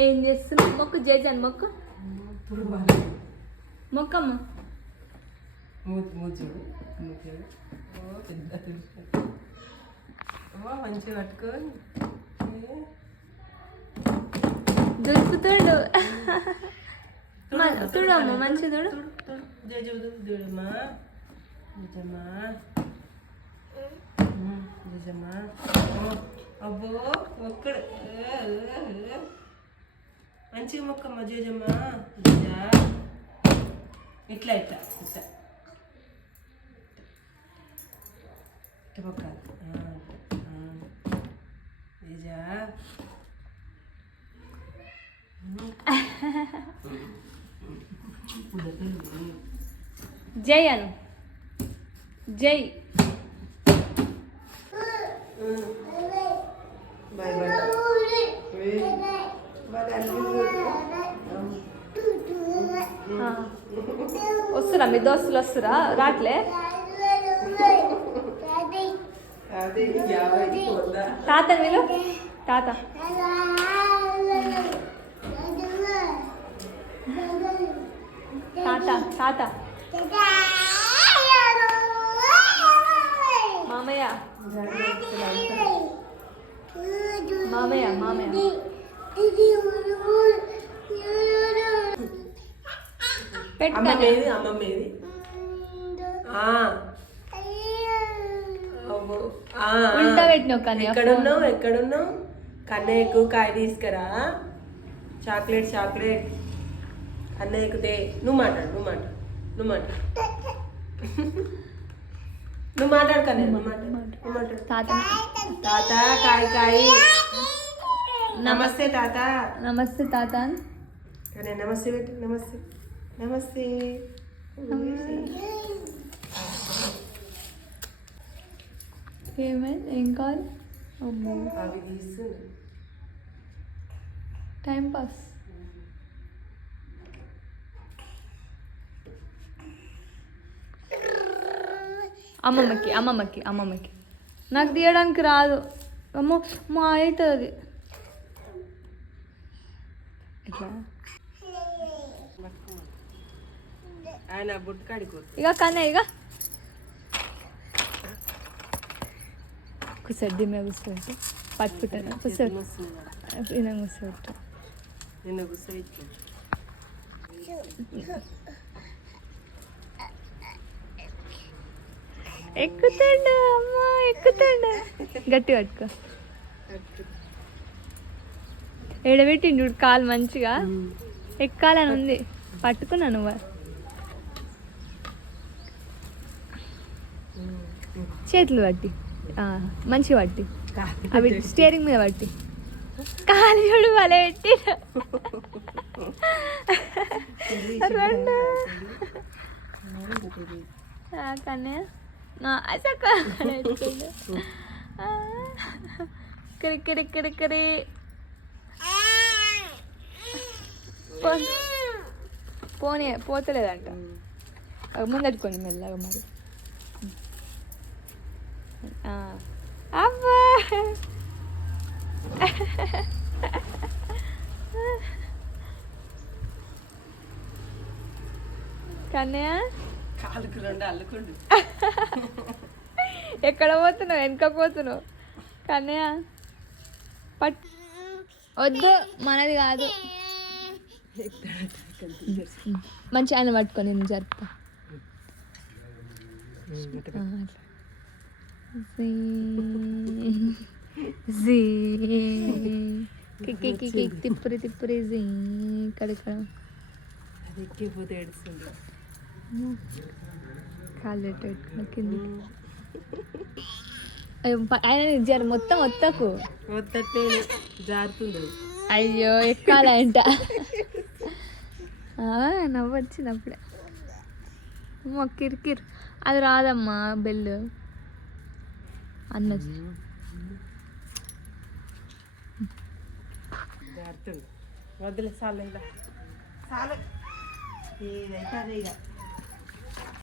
ఏం చేస్తున్నావు? మొక్కు జేజాను మొక్కు మొక్కమ్మ మంచిగా పట్టుకొని దొరుకుతాడు చూడమ్మ మంచి చూడు జయజమ్మా జయజమ్మా జయజమ్మా అబ్బో ఒక్కడు మంచిగా మొక్కమ్మ జయజమ్మా ఇట్లా ఇట్లా ఇట్లా ఇట్లా మొక్కాలి జయజా జై అను జై బాయ్ వస్తురా మీ దోస్తులు వస్తురా రాట్లే తాత వీళ్ళు తాత తాత తాత మామయ్య మామయ్య మామయ్య అమ్మమ్మేది అమ్మమ్మేది ఉల్టా పెట్టినావు కానీ ఎక్కడున్నావు కన్నయ్యకు కాయ తీసుకురా చాక్లెట్ కన్నయ్యకు దే నువ్వు మాట్లాడు కన్నయ్య నువ్వు మాట్లాడు తాత తాత కాయ నమస్తే తాత నమస్తే తాత కన్నయ్య నమస్తే పెట్టు నమస్తే ఏమైంది ఏం కాదు అమ్మో అవి తీస్తుంది టైం పాస్ అమ్మమ్మకి నాకు తీయడానికి రాదు అమ్మో మా అవుతుంది ఎట్లా ఆయన బుట్టకాడికి ఇక కన్నా ఇక కూర్చోడ్డి మేము కూర్చోబెట్టు పట్టుకుంటాను కూర్చోబెట్టు నేను కూర్చోబెట్టు నిన్న కూర్చోబెట్టు ఎక్కుతాడు అమ్మా ఎక్కుతాడు గట్టి పట్టుకో ఎడబెట్టిండు కాలు మంచిగా ఎక్కాలని ఉంది పట్టుకున్నా నువ్వు చేతులు పట్టి మంచిగా పట్టి అవి స్టీరింగ్ మీద పట్టి కాలు చూడు వల పెట్టి రెండు కన్నయ్య కరి పోనీ పోతలేదంట ముందడుకోండి మెల్లగా మరి అబ్బా కన్నయ్య కాలుకు రెండు అల్లుకుండు ఎక్కడ పోతున్నావు వెనక పోతున్నావు కన్నయ్య పట్ వద్దు మనది కాదు మంచి ఆయన పట్టుకొని నేను జరుపుతా తిప్పురి ఇక్కడ ఎక్కిపోతే ఏడుస్తుంది కాళ్ళు పెట్టుకున్న కింద ఆయన మొత్తం వత్తకు వద్దట్టే జారుతుంది అయ్యో ఎక్కాలంట నవ్వొచ్చినప్పుడే కిరికిర్ అది రాదమ్మా బెల్లు అన్నది జారుతుంది వదిలే సాల ఇలా సాల ఏదైతే అదే ఇక